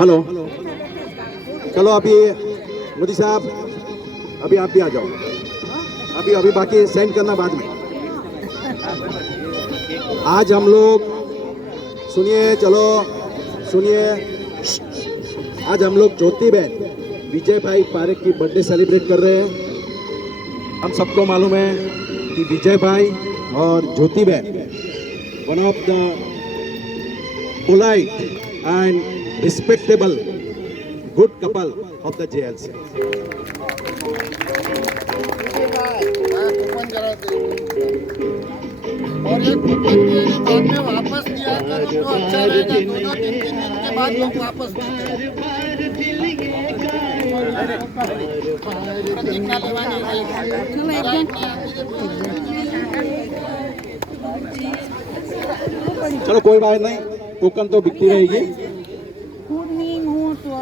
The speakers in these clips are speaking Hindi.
हेलो, चलो अभी मोदी साहब, अभी आप भी आ जाओ। अभी अभी बाकी सेंड करना बाद में। आज हम लोग सुनिए, चलो सुनिए, आज हम लोग ज्योति बहन विजय भाई पारेख की बर्थडे सेलिब्रेट कर रहे हैं। हम सबको मालूम है कि विजय भाई और ज्योति बहन one of the polite and respectable good couple of the JLC. और ये कूपन भी है बाद में वापस दिया करो तो अच्छा रहेगा। 2-3 दिन के बाद लोग वापस चलो कोई बात नहीं, टोकन तो बिकती रहेगी।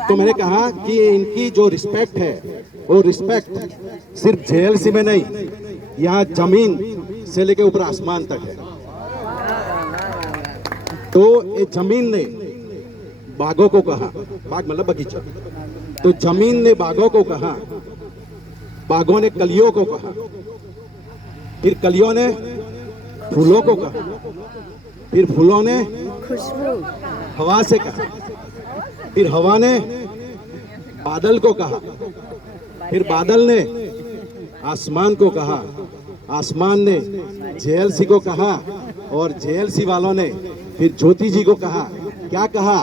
तो मैंने कहा कि इनकी जो रिस्पेक्ट है वो रिस्पेक्ट सिर्फ जेएलसी में नहीं, यहाँ जमीन से लेके ऊपर आसमान तक है। तो ये जमीन ने बागों को कहा, बाग मतलब बगीचा, तो जमीन ने बागों को कहा, बागों ने कलियों को कहा, फिर कलियों ने फूलों को कहा, फिर फूलों ने खुशबू हवा से कहा, फिर हवा ने बादल को कहा, फिर बादल ने आसमान को कहा, आसमान ने जेएलसी को कहा, और जेएलसी वालों ने फिर ज्योति जी को कहा। क्या कहा?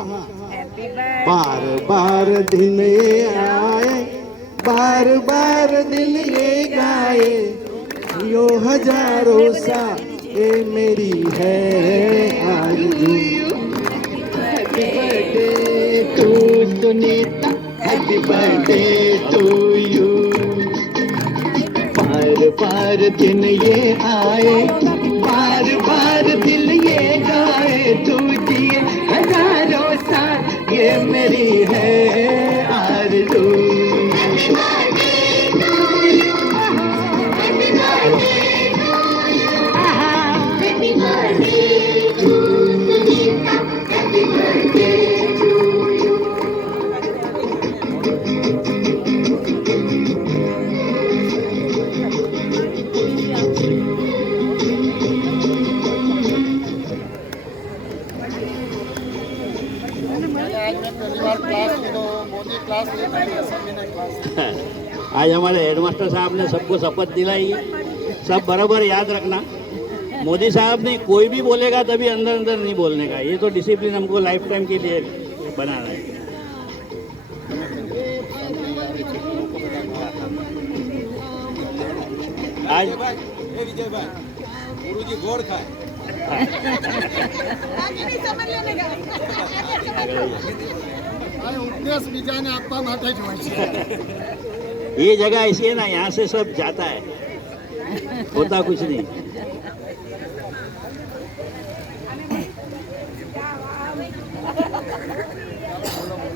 बार बार दिन ये आए, बार बार दिन ये गाए, यो हजारों सा ये मेरी है आरज़ू। Happy birthday to Sunita, happy birthday to you. बार बार दिन ये आए, बार बार दिल ये गाए, तू जिए हजारों साल ये मेरी है आरज़ू। आज हमारे हेडमास्टर साहब ने सबको शपथ दिलाई है, सब बराबर याद रखना। मोदी साहब ने कोई भी बोलेगा तभी अंदर अंदर नहीं बोलने का, ये तो डिसिप्लिन हमको लाइफ टाइम के लिए बनाना है। आज विजय भाई, गुरुजी गोड़ खाए। उपदेश बीजाने आपवा માટે જ હોય છે। ये जगह ऐसी है ना, यहाँ से सब जाता है, होता कुछ नहीं।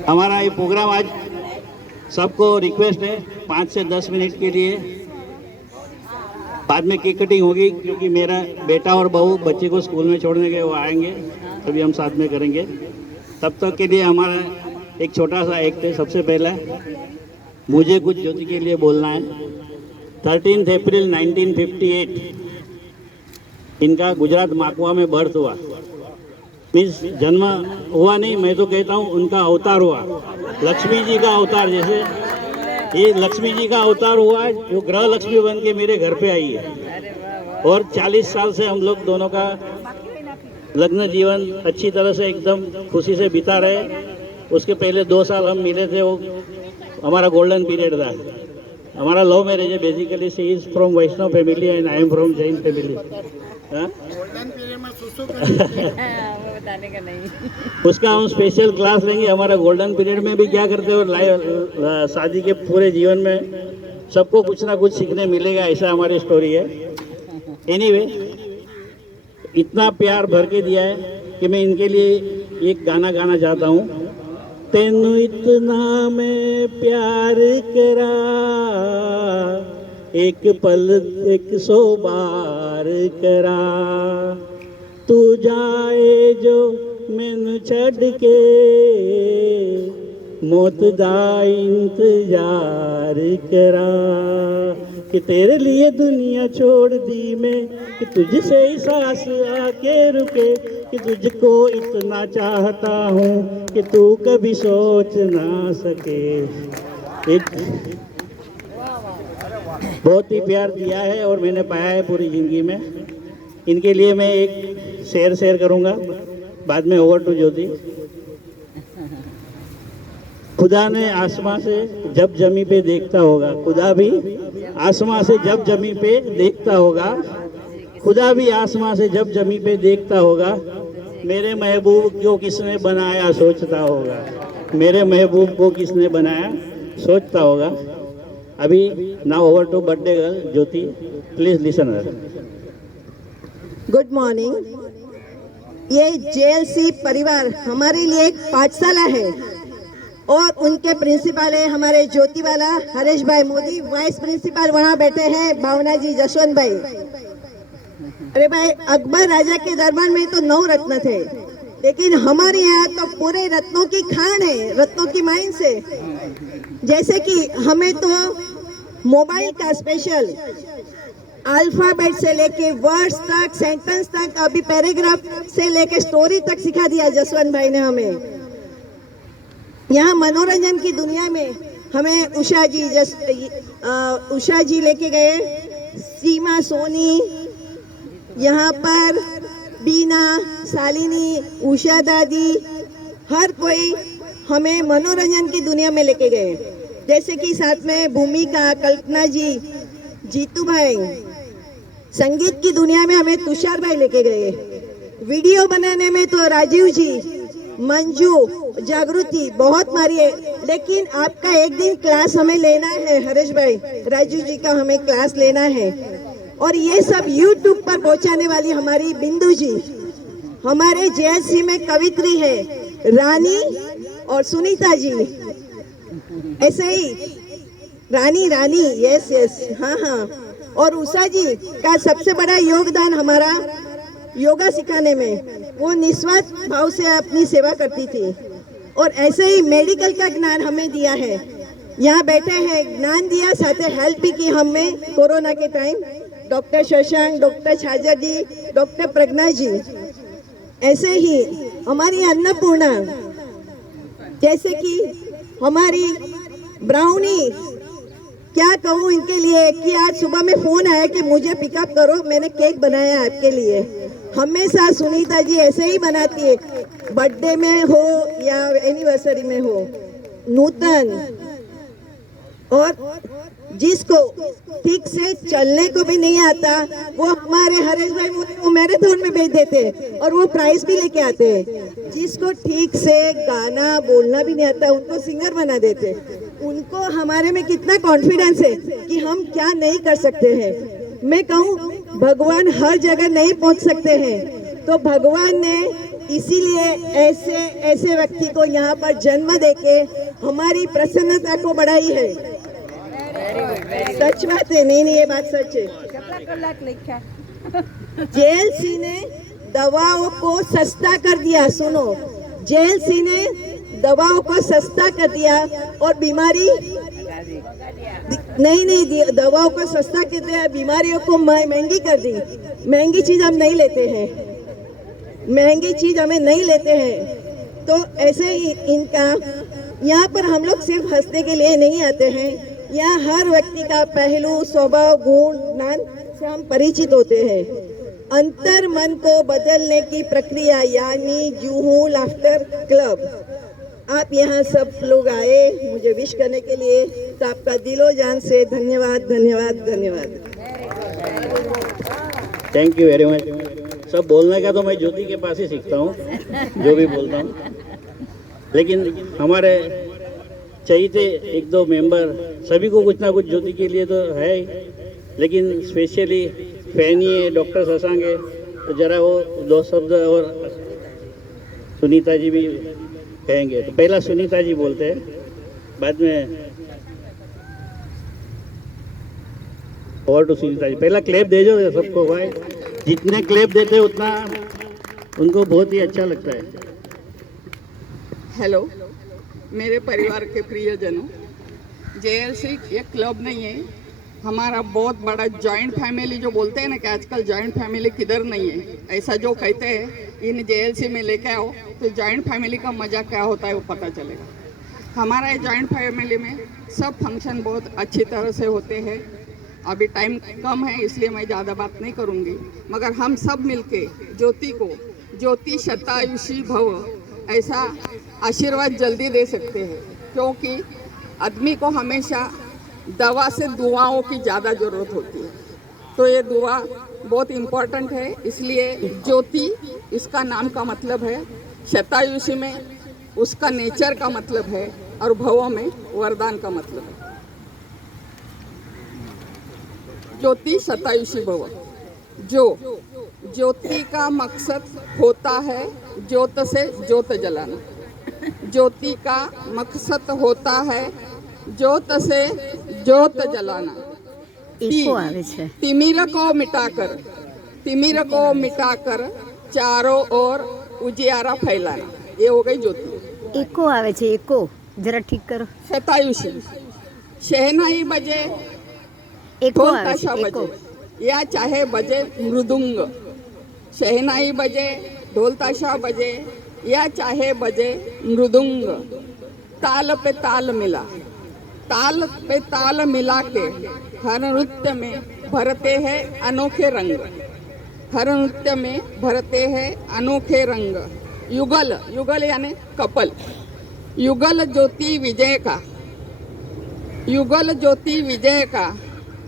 हमारा ये प्रोग्राम आज सबको रिक्वेस्ट है 5 से 10 मिनट के लिए, बाद में केक कटिंग होगी, क्योंकि मेरा बेटा और बहू बच्चे को स्कूल में छोड़ने के वो आएंगे, तभी हम साथ में करेंगे। तब तक के लिए हमारा एक छोटा सा एक्ट है। सबसे पहला मुझे कुछ ज्योति के लिए बोलना है। 13 अप्रैल 1958 इनका गुजरात माकवा में बर्थ हुआ। मीन्स जन्म हुआ नहीं, मैं तो कहता हूँ उनका अवतार हुआ, लक्ष्मी जी का अवतार। जैसे ये लक्ष्मी जी का अवतार हुआ है, वो ग्रह लक्ष्मी बन के मेरे घर पे आई है। और 40 साल से हम लोग दोनों का लग्न जीवन अच्छी तरह से एकदम खुशी से बिता रहे। उसके पहले 2 साल हम मिले थे, वो हमारा गोल्डन पीरियड था। हमारा लव मैरिज है basically. She is from Vaishnav family and I am from Jain family. Golden period में सुसु करेंगे वो बताने का नहीं। उसका हम स्पेशल क्लास लेंगे। हमारा गोल्डन पीरियड में भी क्या करते हो, लाइव शादी के पूरे जीवन में सबको कुछ ना कुछ सीखने मिलेगा, ऐसा हमारी स्टोरी है। एनीवे, इतना प्यार भर के दिया है कि मैं इनके लिए एक गाना गाना चाहता हूँ। तेनू इतना मैं प्यार करा, एक पल 100 बार करा, तू जाए जो मैनू छड़ के, मौत दा इंतजार करा कि तेरे लिए दुनिया छोड़ दी मैं, कि तुझसे ही सांस आके रुके, कि तुझको इतना चाहता हूँ कि तू कभी सोच ना सके। एक बहुत ही प्यार दिया है और मैंने पाया है पूरी ज़िंदगी में। इनके लिए मैं एक शेर करूँगा, बाद में ओवर टू ज्योति। खुदा ने आसमां से जब जमी पे देखता होगा, खुदा भी आसमां से जब जमी पे देखता होगा, खुदा भी आसमां से जब जमी पे देखता होगा, मेरे महबूब को किसने बनाया सोचता होगा, मेरे महबूब को किसने बनाया सोचता होगा। अभी now over to birthday girl Jyoti, please listen her. Good morning. ये जेएलसी परिवार हमारे लिए एक पाठशाला है और उनके प्रिंसिपल है हमारे ज्योति वाला हरीश भाई मोदी, वाइस प्रिंसिपल वहाँ बैठे हैं भावना जी जसवंत भाई। अरे भाई, अकबर राजा के दरबार में तो 9 रत्न थे, लेकिन हमारे यहाँ तो पूरे रत्नों की खान है, रत्नों की माइन से। जैसे कि हमें तो मोबाइल का स्पेशल अल्फाबेट से लेके वर्ड्स तक, सेंटेंस तक, अभी पैराग्राफ से लेके स्टोरी तक सिखा दिया जसवंत भाई ने हमें। यहाँ मनोरंजन की दुनिया में हमें उषा जी लेके गए, सीमा सोनी, यहाँ पर बीना, शालिनी, उषा दादी, हर कोई हमें मनोरंजन की दुनिया में लेके गए। जैसे कि साथ में भूमिका, कल्पना जी, जीतू भाई। संगीत की दुनिया में हमें तुषार भाई लेके गए। वीडियो बनाने में तो राजीव जी, मंजू, जागृति बहुत मारी है। लेकिन आपका एक दिन क्लास हमें लेना है हरीश भाई, राजू जी का हमें क्लास लेना है। और ये सब यूट्यूब पर पहुंचाने वाली हमारी बिंदु जी, हमारे जेएलसी में कवित्री है रानी और सुनीता जी, ऐसे ही रानी यस हाँ। और उषा जी का सबसे बड़ा योगदान हमारा योगा सिखाने में, वो निस्वार्थ भाव से अपनी सेवा करती थी। और ऐसे ही मेडिकल का ज्ञान हमें दिया है, यहाँ बैठे हैं, ज्ञान दिया, साथ हेल्प भी की हमें कोरोना के टाइम। डॉक्टर शशांक, डॉक्टर छाजा जी, डॉक्टर प्रज्ञा जी। ऐसे ही हमारी अन्नपूर्णा, जैसे कि हमारी ब्राउनी, क्या कहूँ इनके लिए कि आज सुबह में फोन आया कि मुझे पिकअप करो, मैंने केक बनाया आपके लिए। हमेशा सुनीता जी ऐसे ही बनाती है, बर्थडे में हो या एनिवर्सरी में हो। नूतन, और जिसको ठीक से चलने को भी नहीं आता, वो हमारे हरीश भाई वो मैराथन में भेज देते हैं और वो प्राइज भी लेके आते हैं। जिसको ठीक से गाना बोलना भी नहीं आता, उनको सिंगर बना देते हैं। उनको हमारे में कितना कॉन्फिडेंस है कि हम क्या नहीं कर सकते हैं। मैं कहूँ भगवान हर जगह नहीं पहुँच सकते हैं, तो भगवान ने इसीलिए ऐसे व्यक्ति को यहाँ पर जन्म देके हमारी प्रसन्नता को बढ़ाई है। सच बात है, नहीं ये बात सच है। जेएलसी ने दवाओं को सस्ता कर दिया, सुनो, जेएलसी ने दवाओं को सस्ता कर दिया और बीमारी नहीं दवाओं को सस्ता कर दिया, बीमारियों को महंगी कर दी। महंगी चीज हम नहीं लेते हैं, महंगी चीज हमें नहीं लेते हैं। तो ऐसे ही इनका यहाँ पर हम लोग सिर्फ हंसने के लिए नहीं आते हैं, यहाँ हर व्यक्ति का पहलू, स्वभाव, गुण, ज्ञान से हम परिचित होते हैं। अंतर मन को बदलने की प्रक्रिया यानी जूहू लाफ्टर क्लब। आप यहाँ सब लोग आए मुझे विश करने के लिए, तो आपका दिलो जान से धन्यवाद धन्यवाद धन्यवाद। Thank you very much. सब बोलने का तो मैं ज्योति के पास ही सीखता हूँ, जो भी बोलता हूँ। लेकिन हमारे चाहिए एक दो मेंबर, सभी को कुछ ना कुछ ज्योति के लिए तो है, लेकिन स्पेशली फैनी है, डॉक्टर शशांक है, तो जरा वो 2 शब्द और सुनीता जी भी कहेंगे। तो पहला सुनीता जी बोलते हैं, बाद में और टू सुनीता जी। पहला क्लैप दे जो सबको भाई, जितने क्लैप देते हैं उतना उनको बहुत ही अच्छा लगता है। हेलो, मेरे परिवार के प्रियजनों, जेएलसी ये क्लब नहीं है, हमारा बहुत बड़ा जॉइंट फैमिली जो बोलते हैं ना कि आजकल जॉइंट फैमिली किधर नहीं है, ऐसा जो कहते हैं इन जेएलसी में लेके आओ तो जॉइंट फैमिली का मजा क्या होता है वो पता चलेगा। हमारा जॉइंट फैमिली में सब फंक्शन बहुत अच्छी तरह से होते हैं। अभी टाइम कम है इसलिए मैं ज़्यादा बात नहीं करूँगी, मगर हम सब मिलके ज्योति को ज्योति शतायुषी भव ऐसा आशीर्वाद जल्दी दे सकते हैं, क्योंकि आदमी को हमेशा दवा से दुआओं की ज़्यादा ज़रूरत होती है। तो ये दुआ बहुत इम्पोर्टेंट है, इसलिए ज्योति इसका नाम का मतलब है, शतायुषी में उसका नेचर का मतलब है और भव में वरदान का मतलब है। ज्योति शतायुषी भव। जो ज्योति का मकसद होता है ज्योत से ज्योत जलाना। ज्योति का मकसद होता है ज्योत से ज्योत जलाना। तिमिर को मिटाकर चारों ओर उजियारा फैलाना, ये हो गई ज्योति। एको आवे छे, एको जरा ठीक करो। शतायुषी शहनाई बजे, एको ढोल आवे ताशा छे, एको। बजे या चाहे बजे मृदुंग। शहनाई बजे, ढोल ताशा बजे या चाहे बजे मृदुंग। ताल पे ताल मिला, ताल पे ताल मिला के हर नृत्य में भरते हैं अनोखे रंग। हर नृत्य में भरते हैं अनोखे रंग। युगल, युगल यानी कपल। युगल ज्योति विजय का, युगल ज्योति विजय का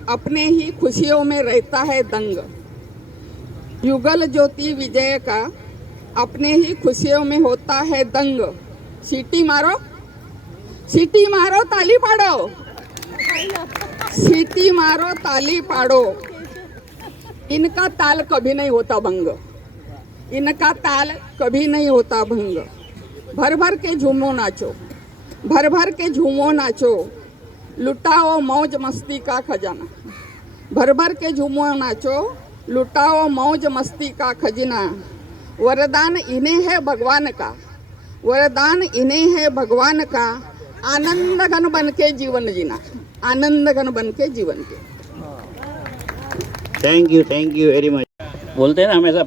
अपने ही खुशियों में रहता है दंग। युगल ज्योति विजय का अपने ही खुशियों में होता है दंग। सीटी मारो, सीटी मारो, ताली पाड़ो, सीटी मारो, ताली पाड़ो। इनका ताल कभी नहीं होता भंग, इनका ताल कभी नहीं होता भंग। भर भर के झूमो नाचो, भर भर के झूमो नाचो, लुटाओ मौज मस्ती का खजाना। भर भर के झूमो नाचो, लुटाओ मौज मस्ती का खजाना। वरदान इन्हें है भगवान का, वरदान इन्हें है भगवान का। आनंद घन बन के जीवन जीना, आनंद घन बन के जीवन के। Thank you very much. बोलते हैं ना हमेशा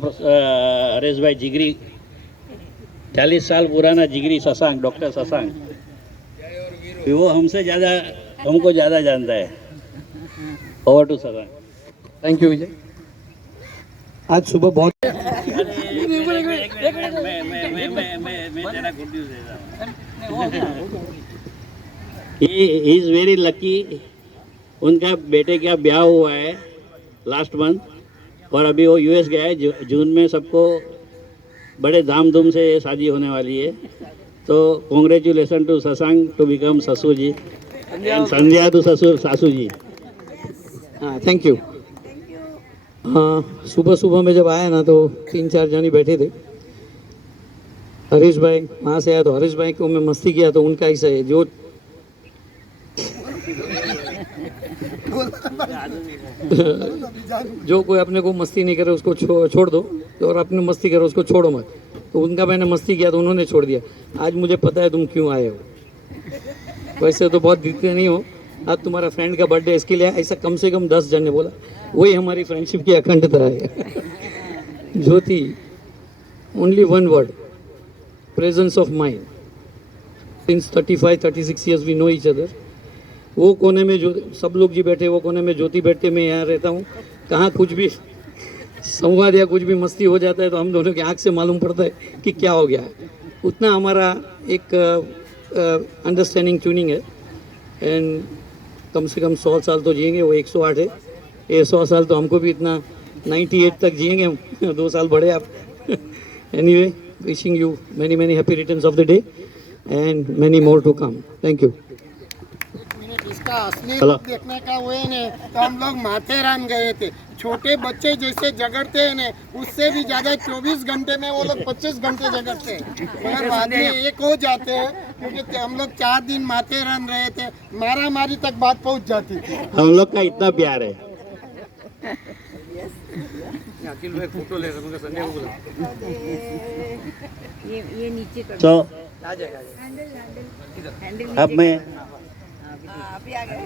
हरेश भाई जिगरी, 40 साल पुराना जिगरी शशांक, डॉक्टर शशांक, वो हमसे ज़्यादा, हमको ज़्यादा जानता है। Over to Shashank. Thank you Vijay. आज सुबह बहुत ही इज़ वेरी लकी। उनका बेटे का ब्याह हुआ है लास्ट मंथ, और अभी वो यूएस गया है। जून में सबको बड़े धाम-धूम से शादी होने वाली है। तो congratulation to Shashank to become ससुर जी, एंड संध्या टू ससुर सासू जी। हाँ, थैंक यू। हाँ, सुबह सुबह में जब आया ना तो 3-4 जने बैठे थे। हरीश भाई वहाँ से आया तो हरीश भाई को मैं मस्ती किया तो उनका ऐसा है, जो कोई अपने को मस्ती नहीं करे उसको छोड़ दो, और अपने मस्ती करे उसको छोड़ो मत। तो उनका मैंने मस्ती किया तो उन्होंने छोड़ दिया। आज मुझे पता है तुम क्यों आए हो। वैसे तो बहुत दिखते नहीं हो, आज तुम्हारा फ्रेंड का बर्थडे इसके लिए ऐसा कम से कम 10 जन ने बोला। वही हमारी फ्रेंडशिप की अखंडता है। Jyoti, only one word, presence of mind. Since 35-36 years we know each other. वो कोने में जो सब लोग जी बैठे, वो कोने में ज्योति बैठते, मैं यहाँ रहता हूँ। कहाँ कुछ भी संवाद या कुछ भी मस्ती हो जाता है तो हम दोनों की आँख से मालूम पड़ता है कि क्या हो गया है। उतना हमारा एक अंडरस्टैंडिंग ट्यूनिंग है। एंड कम से कम 100 साल तो जिएंगे, वो 108 है। ये 100 साल तो हमको भी इतना 98 तक जिएंगे। 2 साल बढ़े आप। Anyway, wishing you many many happy returns of the day and many more to come. Thank you. इसका असली रूप देखने का हुए ने तो हम लोग माथेरान गए थे। छोटे बच्चे जैसे जगड़ते हैं ने, उससे भी ज्यादा 24 घंटे में वो लोग 25 घंटे जगड़ते हैं, मगर बाद में एक हो जाते हैं। क्योंकि हम लोग 4 दिन माथेरान रहे थे, मारा मारी तक बात पहुंच जाती थी। हम लोग का इतना प्यार है। अखिल भाई फोटो ले रहे हैं, संजय को बुला। ये नीचे कर तो आ जाएगा। हैंडल अब मैं अभी आ गए।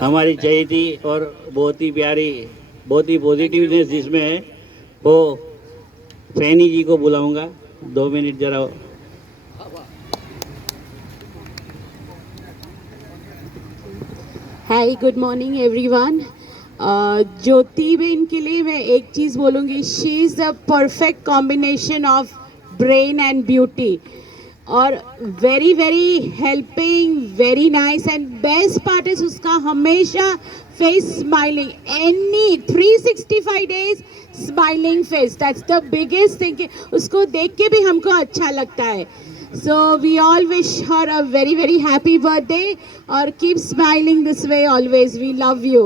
हमारी चैती और बहुत ही प्यारी, बहुत ही पॉजिटिवनेस जिसमें है, वो फैनी जी को बुलाऊंगा। 2 मिनट जरा। Hi, good morning everyone. Jyoti ben के लिए मैं एक चीज़ बोलूँगी, she is the perfect combination of brain and beauty, और very very helping, very nice, and best part is उसका हमेशा face smiling, any 365 days smiling face, that's the biggest thing. उसको देख के भी हमको अच्छा लगता है। So we all wish her a very very happy birthday, or keep smiling this way always. We love you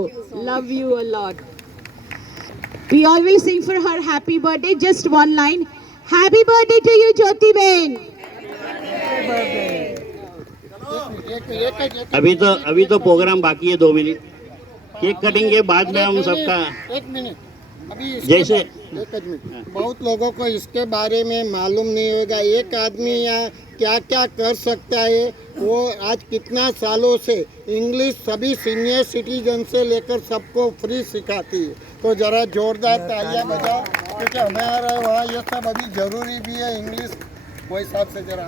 a lot. We all will sing for her happy birthday, just one line. Happy birthday to you, Jyoti Ben. अभी तो प्रोग्राम बाकी है। 2 मिनट केक कटिंग के बाद में हम सबका 1 मिनट अभी जैसे एक मिनट। बहुत लोगों को इसके बारे में मालूम नहीं होगा। एक आदमी यहाँ क्या क्या कर सकता है, वो आज कितना सालों से इंग्लिश सभी सीनियर सिटीजन से लेकर सबको फ्री सिखाती है। तो जरा जोरदार तालियां बजाओ, क्योंकि हमारा वहाँ ये सब अभी जरूरी भी है। इंग्लिश वो हिसाब से जरा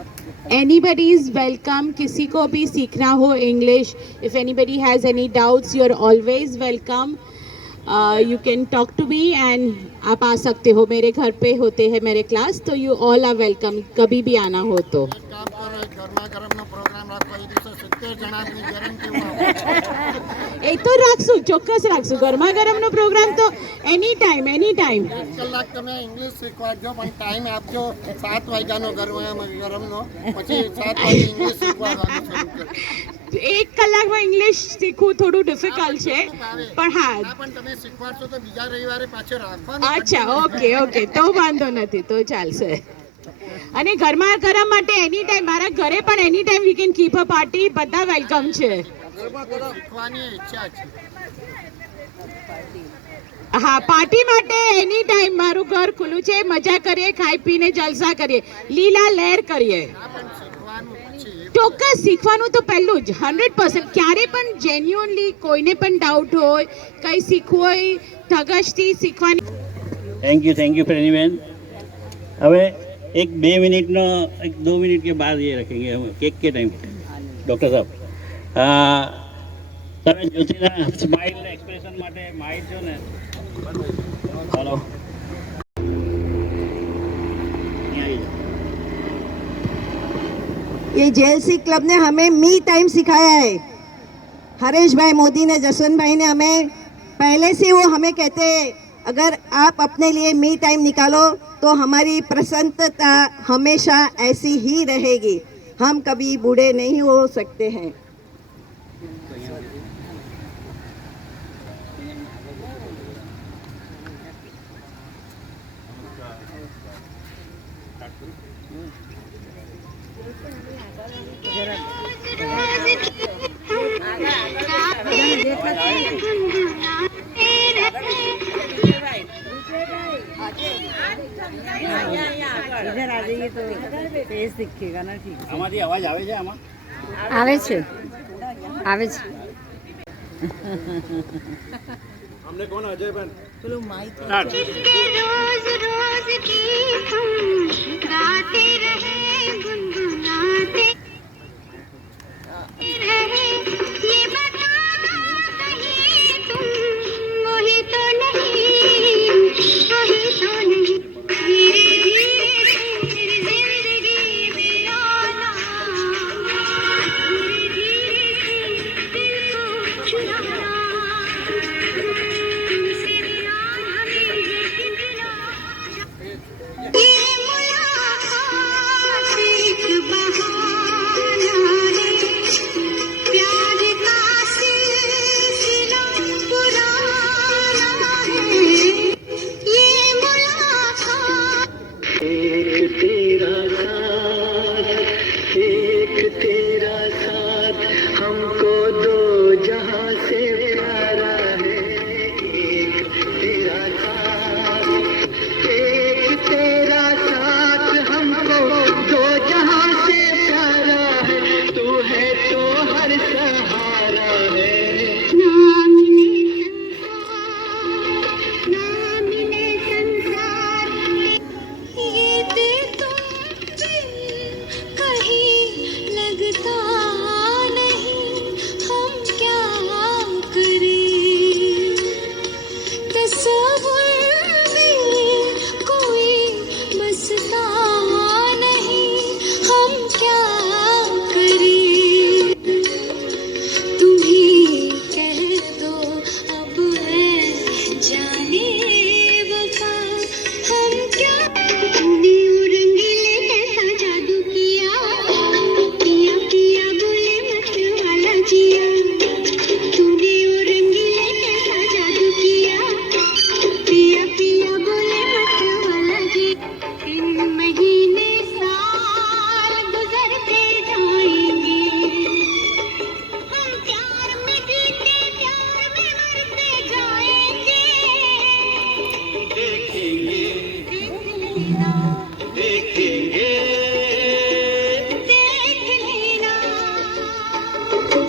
Anybody is welcome. किसी को भी सीखना हो English, if anybody has any doubts, you are always welcome. You can talk to me and आप आ सकते हो, मेरे घर पे होते हैं मेरे क्लास, तो you all are welcome, कभी भी आना हो तो। એક કામ કરો, એક ગરમા ગરમનો પ્રોગ્રામ રાખો। એ દિવસે 70 જણાની ગેરંટી હું એ તો રાખશું, ચોક્કસ રાખશું। ગરમા ગરમનો પ્રોગ્રામ તો એની ટાઈમ 1 કલાક તમે ઇંગ્લિશ શીખવાડજો, પણ ટાઈમ આપજો 7 વાગ્યાનો ગરમનો, પછી 7 વાગે ઇંગ્લિશ શીખવાડવાનું શરૂ કરો। 1 કલાકમાં ઇંગ્લિશ શીખવું થોડું ડિફિકલ્ટ છે, પણ હા, પણ તમે શીખવાડશો તો બીજા રવિવારે પાછો રાખવાનો। અચ્છા, ઓકે, તો વાંધો નથી, તો ચાલશે। અને ગરમા ગરમ માટે એની ટાઈમ, મારા ઘરે પણ any time we can keep a party, બધા વેલકમ છે। શીખવાની ઈચ્છા છે। હા, પાર્ટી માટે એની ટાઈમ મારું ઘર ખુલ્લું છે। મજા કરીએ, ખાઈ પીને જલસા કરીએ, લીલા લહેર કરીએ। ચોક્કસ શીખવાનું તો પહેલું જ 100%। ક્યારે પણ જેન્યુઅનલી કોઈને પણ ડાઉટ હોય, કંઈ શીખવું હોય, ધગશથી શીખવાની। थैंक यू फ्रेंडीबेन। હવે એક 2 મિનિટનો, 2 મિનિટ के बाद ये रखेंगे हम केक के टाइम। डॉक्टर साहब, તમે જ્યોતિના સ્માઇલ એક્સપ્રેશન માટે માઇલ છો ને, હાલો ये जेएलसी क्लब ने हमें मी टाइम सिखाया है। हरेश भाई मोदी ने, जसवंत भाई ने हमें पहले से वो हमें कहते हैं, अगर आप अपने लिए मी टाइम निकालो तो हमारी प्रसन्नता हमेशा ऐसी ही रहेगी, हम कभी बूढ़े नहीं हो सकते हैं। इधर आ जाइए तो फेस दिखेगा ना। ठीक से આમાંથી અવાજ આવે છે? આમાં આવે છે, આવે છે। हमने कौन अजय बहन जिसके रोज रोज की हम गाते रहे, गुनगुनाते रहे, ये बताना कहीं तुम वही तो नहीं, वही तो नहीं। धीरे धीरे फिर जिंदगी में आना, धीरे धीरे दिल को चुराना, तुमसे मिला हमें ये कितना, ये मुलाकात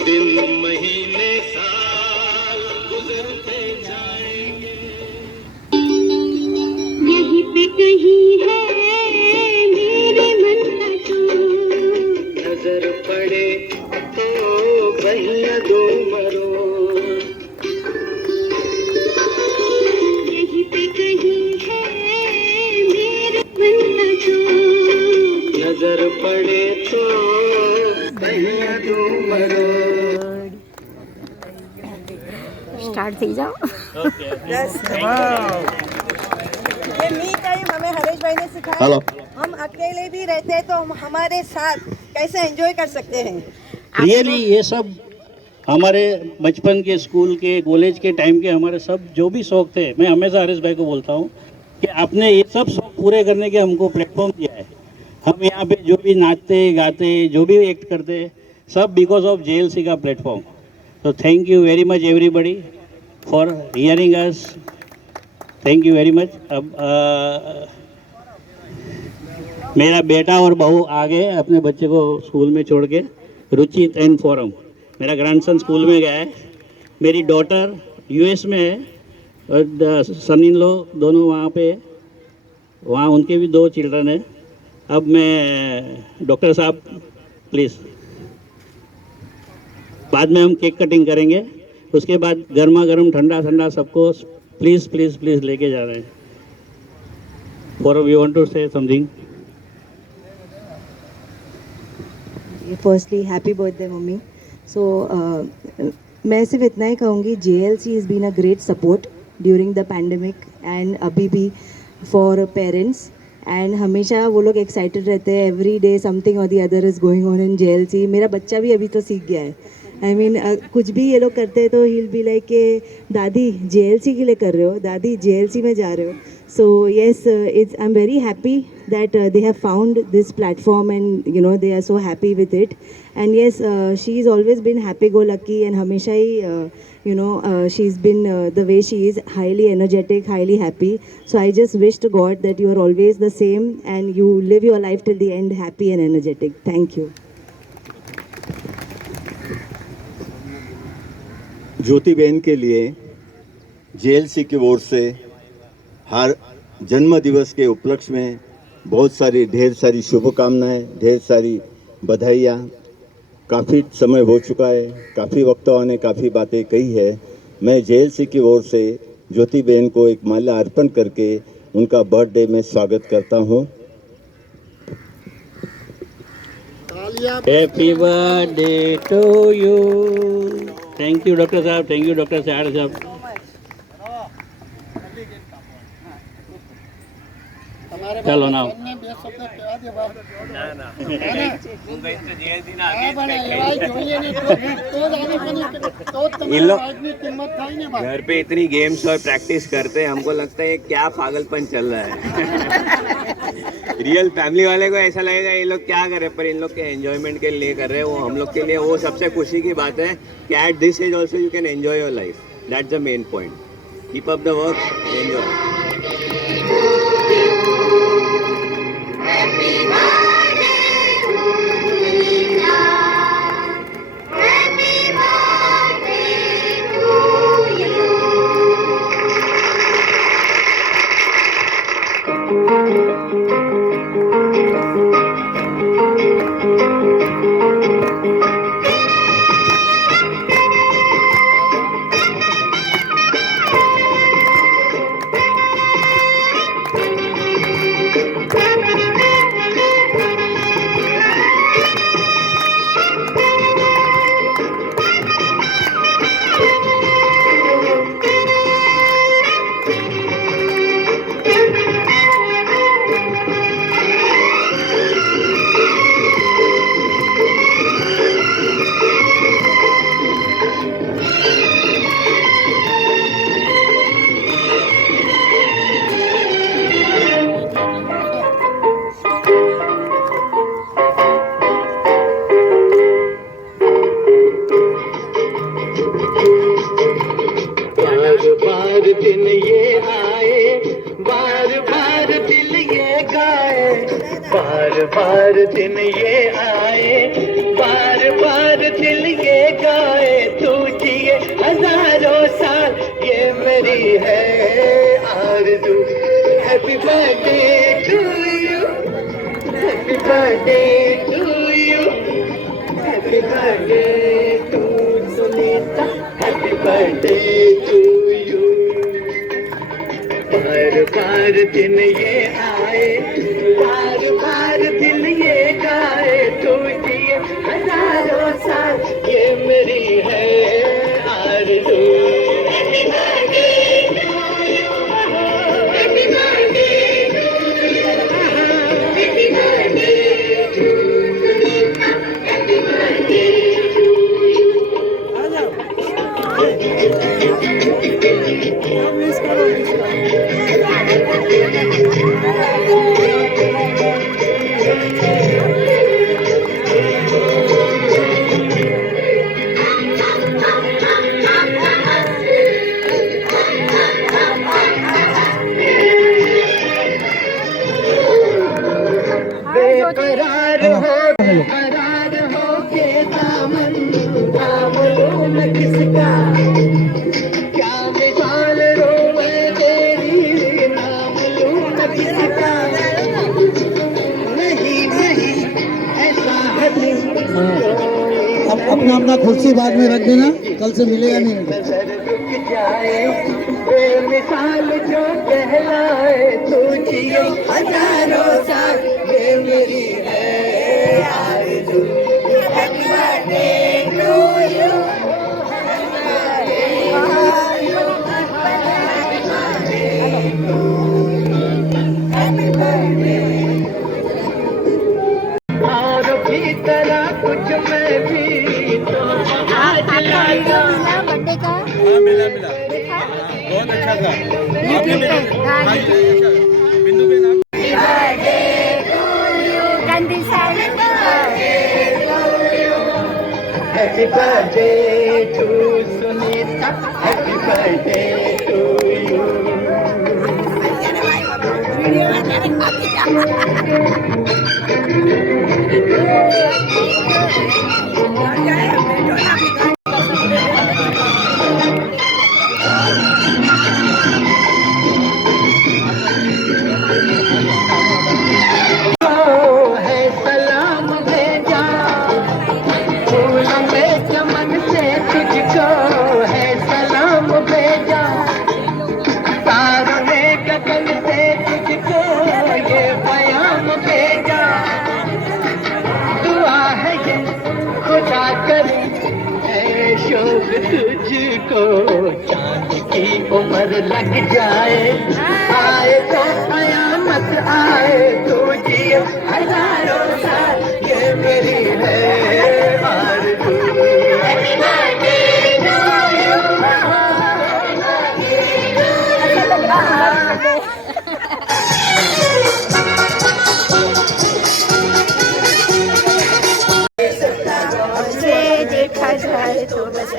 दिन महीने साल गुजरते जाएंगे। यहीं पे कहीं है मेरे मन का चोर, नजर पड़े तो बहिया दो मरो। यहीं पे कहीं है मेरे मन का चोर, नजर पड़े तो बहिया दो मरो। स्टार्ट થઈ જાઓ. ये मी टाइम हमें हरेश भाई ने सिखाया। हेलो। हम अकेले भी रहते हैं तो हम हमारे साथ कैसे एंजॉय कर सकते हैं। रियली ये सब हमारे बचपन के, स्कूल के, कॉलेज के टाइम के हमारे सब जो भी शौक थे, मैं हमेशा हरीश भाई को बोलता हूँ कि आपने ये सब शौक पूरे करने के हमको प्लेटफॉर्म दिया है। हम यहाँ पे जो भी नाचते गाते, जो भी एक्ट करते, सब बिकॉज ऑफ JLC का प्लेटफॉर्म। तो thank you very much everybody for hearing us. Thank you very much. अब मेरा बेटा और बहू आ गए अपने बच्चे को स्कूल में छोड़ के। रुचित एंड फोरम, मेरा ग्रैंडसन स्कूल में गया है। मेरी डॉटर US में है और सन इन लॉ दोनों वहाँ पे है। वहाँ उनके भी 2 चिल्ड्रन है। अब मैं डॉक्टर साहब प्लीज़, बाद में हम केक कटिंग करेंगे, उसके बाद गर्मा गर्म ठंडा ठंडा सबको प्लीज़ प्लीज़ प्लीज़ लेके जा रहे हैं। Forum, you want to say something? Firstly happy birthday mummy. So मैं सिर्फ इतना ही कहूँगी, JLC is been a great support during the pandemic and अभी भी फॉर पेरेंट्स। एंड हमेशा वो लोग एक्साइटेड रहते हैं, एवरी डे समथिंग और the other is going on in JLC। मेरा बच्चा भी अभी तो सीख गया है। आई मीन कुछ भी ये लोग करते हैं तो ही विल बी लाइक के दादी JLC के लिए कर रहे हो, दादी JLC में जा रहे हो। So yes, it's I'm very happy that they have found this platform and you know they are so happy with it. And yes, she's always been happy-go-lucky and हमेशा ही she's been the way she is, highly energetic, highly happy. So I just wish to God that you are always the same and you live your life till the end happy and energetic. Thank you. ज्योति बहन के लिए JLC की ओर से हर जन्म दिवस के उपलक्ष्य में ढेर सारी शुभकामनाएं, ढेर सारी बधाइयाँ। काफ़ी समय हो चुका है, काफ़ी वक्ताओं ने काफ़ी बातें कही है। मैं JLC की ओर से ज्योति बहन को एक माला अर्पण करके उनका बर्थडे में स्वागत करता हूँ। Happy birthday to you. Thank you doctor साहब, थैंक यू डॉक्टर सहाड़ साहब। चलो ना घर पे इतनी गेम्स और प्रैक्टिस करते हैं, हमको लगता है क्या पागलपन चल रहा है। रियल फैमिली वाले को ऐसा लगेगा ये लोग क्या कर रहे हैं, पर इन लोग के एंजॉयमेंट के लिए कर रहे हैं। वो हम लोग के लिए वो सबसे खुशी की बात है कि at this age also you can enjoy your life. That's the main point. Keep up the work, enjoy. बार बार दिन ये आए, बार बार दिल ये गाए तू जिए हजारों साल ये मेरी है आरज़ू happy birthday to you happy birthday to you happy birthday to Sunita happy birthday to you बार बार दिन ये आए बार बार दिन ये गाए तू जिए हजारों साल ये मेरी है आरज़ू happy birthday to you happy birthday to you happy birthday to Sunita happy birthday to you बेकरार हो के दामन दामनों में किसका क्या मिसाल रोवे तेरी नाम लूं न किसका नहीं नहीं ऐसा है अब अपना अपना कुर्सी बाद में रख देना, कल से मिलेगा नहीं। नजर रुक जाए बेमिसाल जो कहलाए तू जिए हजारों साल ये मेरी है आरज़ू happy birthday to you happy birthday और भी तरह कुछ मैं भी तो आज लाया बर्थडे का मिला बहुत अच्छा था बिंदु के नाम happy birthday to Sunita happy birthday to you है सलाम भेजा फूलों में चमन से तुझको है सलाम भेजा तारों ने गगन से तुझको ये बयान भेजा दुआ है ये खुदा करे है शौक तुझको चांद की उम्र लग जाए आए तो कयामत आए तू जिए हजारों साल ये मेरी है आरज़ू हैप्पी बर्थडे टू यू से देखा जाए तो बस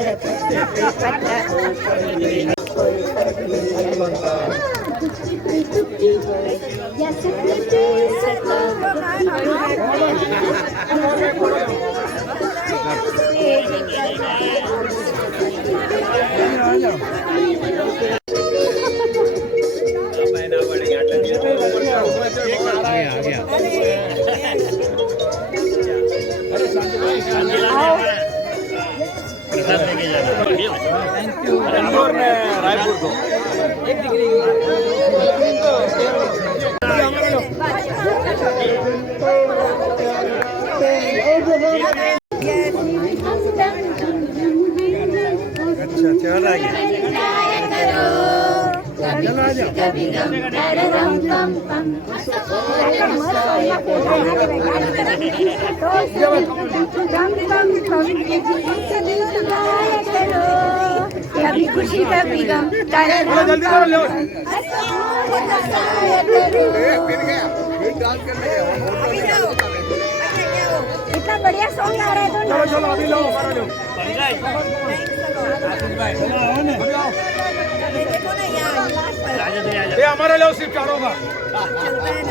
इंदौर में रायपुर को अच्छा चल रहा है चलो आ जाओ कभी खुशी कभी गम जल्दी करो लो इतना बढ़िया सॉन्ग आ रहा है तो चलो चलो अभी लो हमारा लो ये हमारा लो सिर्फ चारों का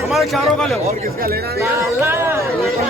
हमारे चारों का लो और किसका लेना नहीं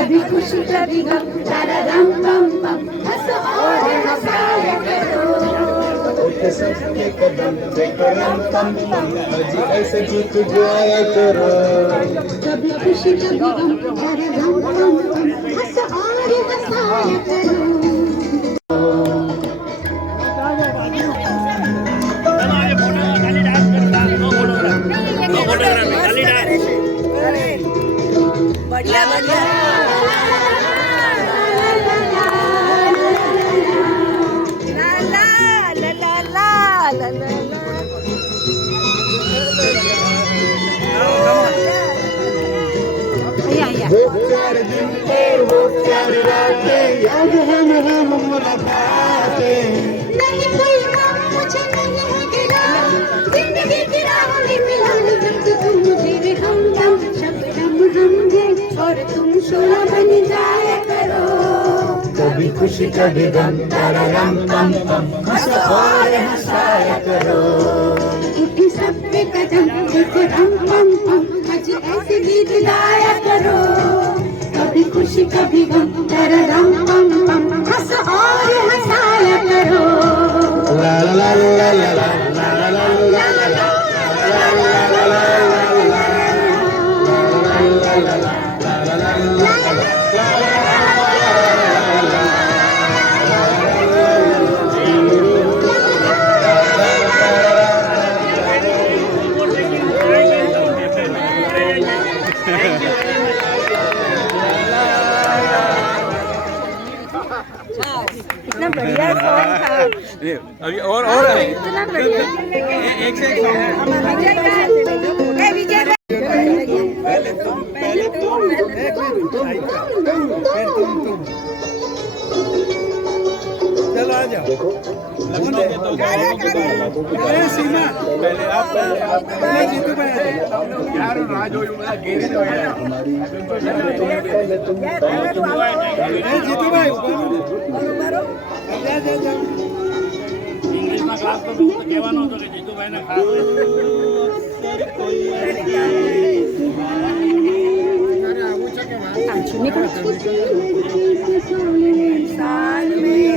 कभी खुशी कभी गम तारा रम पम पम हंसो और हंसाया करो सबके कदम देखो रम पम पम अजी ऐसे जीत जाया करो कभी खुशी कभी गम तारा रम पम पम हंसो और हंसाया करो बढ़िया बढ़िया वो प्यार दिन और वो प्यार रातें याद है मेरे मुलाकातें नहीं कोई गम मुझे नहीं है गिला जिंदगी की राह में मिलाने जब तुम मुझे हम शबनम हम है और तुम शोला बन जाया करो कभी खुशी कभी गम तारा रम पम पम हंसो और हंसाया करो उठी सब पे कदम देखो रम पम पम आज ऐसे गीत गाया करो कभी खुशी कभी गम तारा रम पम पम हंसो और हंसाया करो ला ला ला ला ला ला ला ला ला इतना बढ़िया सॉन्ग था अभी और है इतना बढ़िया एक से एक पहले तुम चलो आ जाओ सीमा पहले आप पहले जीतू भाई यार राज हो गेरी तो है जीतू भाई इंग्लिश में क्लास तो કહેવાનો હતો કે જીતુભાઈને ખાસ साल में